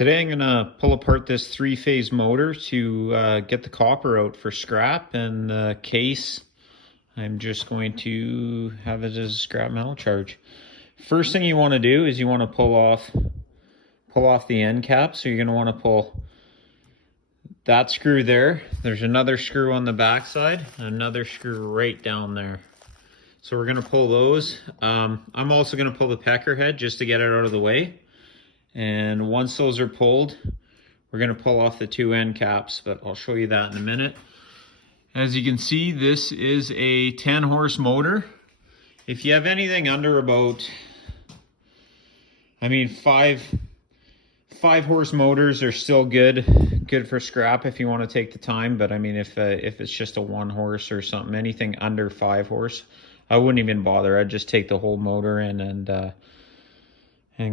Today I'm going to pull apart this three-phase motor to get the copper out for scrap, and the case I'm just going to have it as a scrap metal charge. First thing you want to do is you want to pull off the end cap. So you're going to want to pull that screw there. There's another screw on the back side, another screw right down there. So we're going to pull those. I'm also going to pull the pecker head just to get it out of the way. And once those are pulled, we're going to pull off the two end caps, but I'll show you that in a minute. As you can see, this is a 10-horse motor. If you have anything under about, five-horse motors are still good for scrap if you want to take the time. But I mean, if it's just a 1-horse or something, anything under 5-horse, I wouldn't even bother. I'd just take the whole motor in and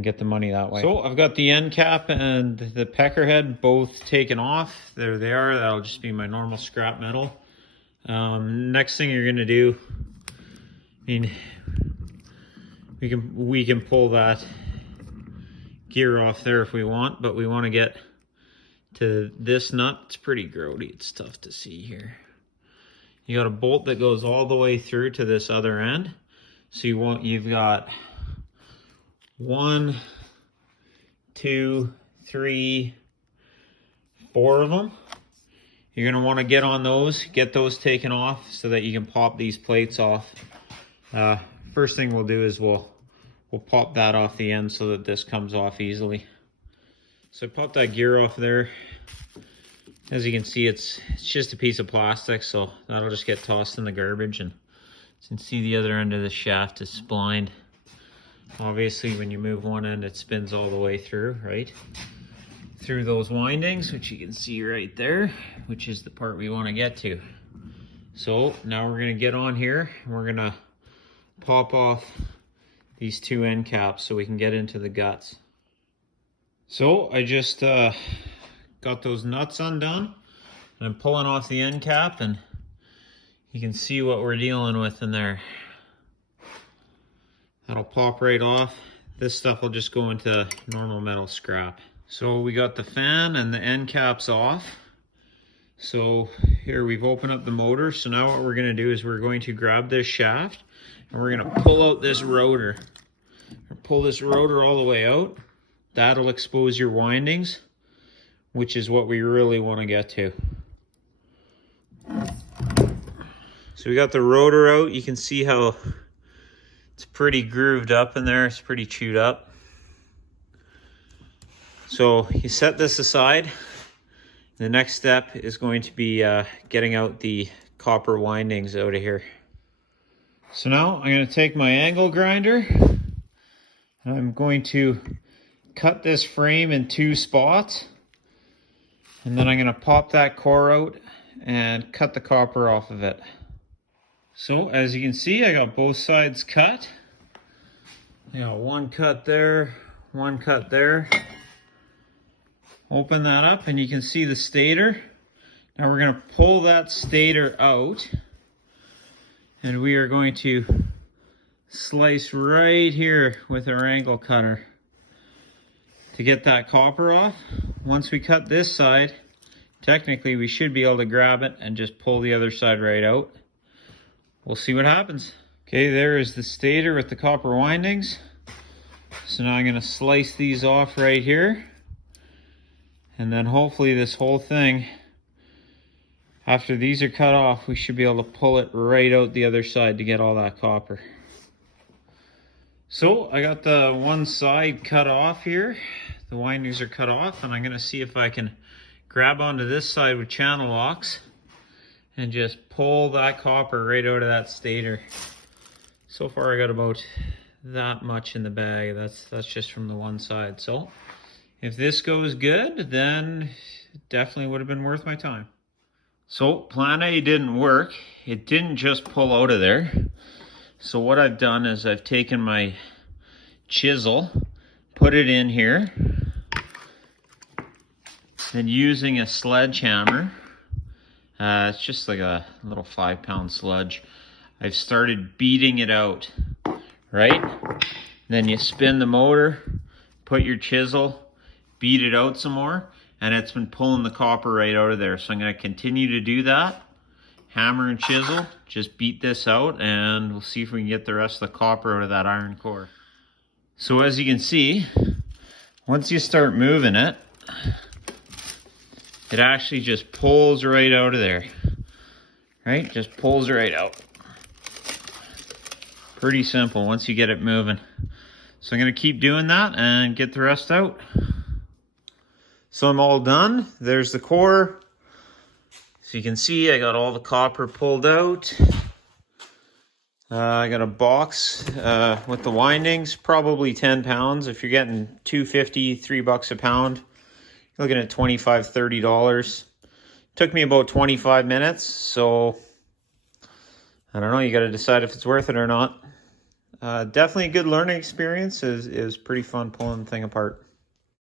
get the money that way. So I've got the end cap and the pecker head both taken off. There they are. That'll just be my normal scrap metal. Next thing you're gonna do, we can pull that gear off there if we want, but we want to get to this nut. It's pretty grody. It's tough to see here. You got a bolt that goes all the way through to this other end. So you've got 1, 2, 3, 4 of them. You're going to want to get on those, get those taken off so that you can pop these plates off. First thing we'll do is we'll pop that off the end so that this comes off easily. So I popped that gear off there. As you can see, it's just a piece of plastic, so that'll just get tossed in the garbage. And you can see the other end of the shaft is splined. Obviously, when you move one end, it spins all the way through, right? Through those windings, which you can see right there, which is the part we want to get to. So now we're going to get on here and we're going to pop off these two end caps so we can get into the guts. So I just got those nuts undone. I'm pulling off the end cap and you can see what we're dealing with in there. That'll pop right off. This stuff will just go into normal metal scrap. So we got the fan and the end caps off. So here we've opened up the motor. So now what we're going to do is we're going to grab this shaft and we're going to pull out this rotor. Pull this rotor all the way out. That'll expose your windings, which is what we really want to get to. So we got the rotor out. You can see how it's pretty grooved up in there. It's pretty chewed up. So you set this aside. The next step is going to be getting out the copper windings out of here. So now I'm going to take my angle grinder and I'm going to cut this frame in 2 spots. And then I'm going to pop that core out and cut the copper off of it. So as you can see, I got both sides cut. I got one cut there, one cut there. Open that up and you can see the stator. Now we're going to pull that stator out and we are going to slice right here with our angle cutter to get that copper off. Once we cut this side, technically we should be able to grab it and just pull the other side right out. We'll see what happens. Okay, there is the stator with the copper windings. So now I'm going to slice these off right here. And then hopefully this whole thing, after these are cut off, we should be able to pull it right out the other side to get all that copper. So I got the one side cut off here. The windings are cut off and I'm going to see if I can grab onto this side with channel locks and just pull that copper right out of that stator. So far I got about that much in the bag. That's just from the one side. So if this goes good, then it definitely would have been worth my time. So plan A didn't work. It didn't just pull out of there. So what I've done is I've taken my chisel, put it in here, and using a sledgehammer, it's just like a little 5-pound sludge, I've started beating it out, right? Then you spin the motor, put your chisel, beat it out some more, and it's been pulling the copper right out of there. So I'm going to continue to do that. Hammer and chisel, just beat this out, and we'll see if we can get the rest of the copper out of that iron core. So as you can see, once you start moving it, it actually just pulls right out of there. Right? Just pulls right out. Pretty simple once you get it moving. So I'm going to keep doing that and get the rest out. So I'm all done. There's the core. So you can see I got all the copper pulled out. I got a box with the windings, probably 10 pounds. If you're getting $2.50, $3 a pound, you're looking at $25, $30. Took me about 25 minutes, so I don't know, you got to decide if it's worth it or not. Definitely a good learning experience. It was pretty fun pulling the thing apart.